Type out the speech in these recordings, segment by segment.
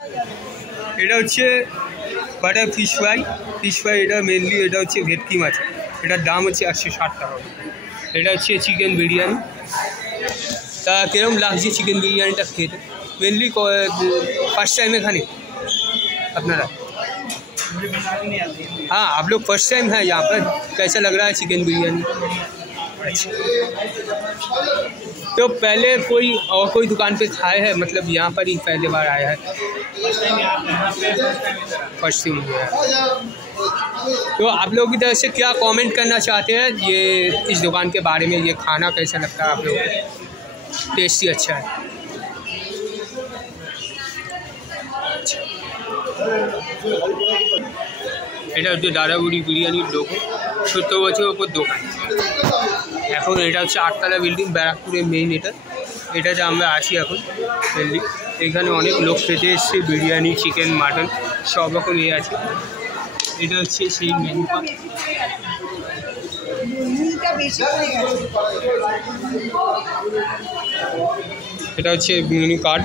এটা হচ্ছে butter fish fry, এটা মেনলি এটা হচ্ছে ভেটকি মাছ, এটার দাম হচ্ছে 160 টাকা। এটা হচ্ছে চিকেন বিরিয়ানি। তা কিরম লাগছে চিকেন बिरयानीটা খেতে? मेनली फर्स्ट टाइम है खाने अपना? हाँ, आप लोग फर्स्ट टाइम है यहाँ पर। कैसा लग रहा है चिकन बिरयानी? अच्छा, तो पहले कोई दुकान पे खाए है, मतलब यहाँ पर ही पहले बार आया है? फर्स्ट टाइम हुआ है। तो आप लोग की तरफ से क्या कमेंट करना चाहते हैं ये इस दुकान के बारे में? ये खाना कैसा लगता है आप लोग? टेस्टी अच्छा है। এটা হচ্ছে দাদাবুড়ি বিরিয়ানির লোগো, 70 বছরের ওপর দোকান। এখন এটা হচ্ছে 8তলা বিল্ডিং, ব্যারাকপুরের মেইন। এটাতে আমরা আছি এখন মেনলি। এখানে অনেক লোক খেতে এসছে, বিরিয়ানি, চিকেন, মাটন সব রকম আছে। এটা হচ্ছে সেই মেনু কার্ড। এটা হচ্ছে মেনু কার্ড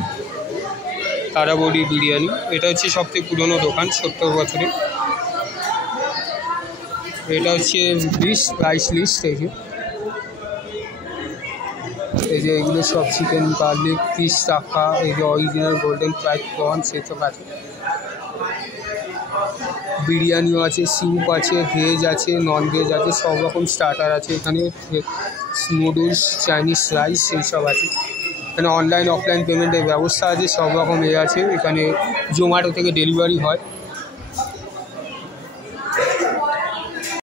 দাদাবুড়ি বিরিয়ানি। এটা হচ্ছে সবথেকে পুরনো দোকান, 70 বছরের। এটা হচ্ছে প্রাইস লিস্ট। এই যে এগুলো সব চিকেন, গার্লিক, ফিশ টাকা, এই যে অরিজিনাল গোল্ডেন ফ্রাইড প্রন সেসব আছে। বিরিয়ানিও আছে, স্যুপ আছে, ভেজ আছে, নন ভেজ আছে, সব রকম স্টার্টার আছে এখানে। নুডলস, চাইনিজ রাইস এইসব আছে। এখানে অনলাইন অফলাইন পেমেন্টের ব্যবস্থা আছে, সব রকম আছে এখানে। জোম্যাটো থেকে ডেলিভারি হয়।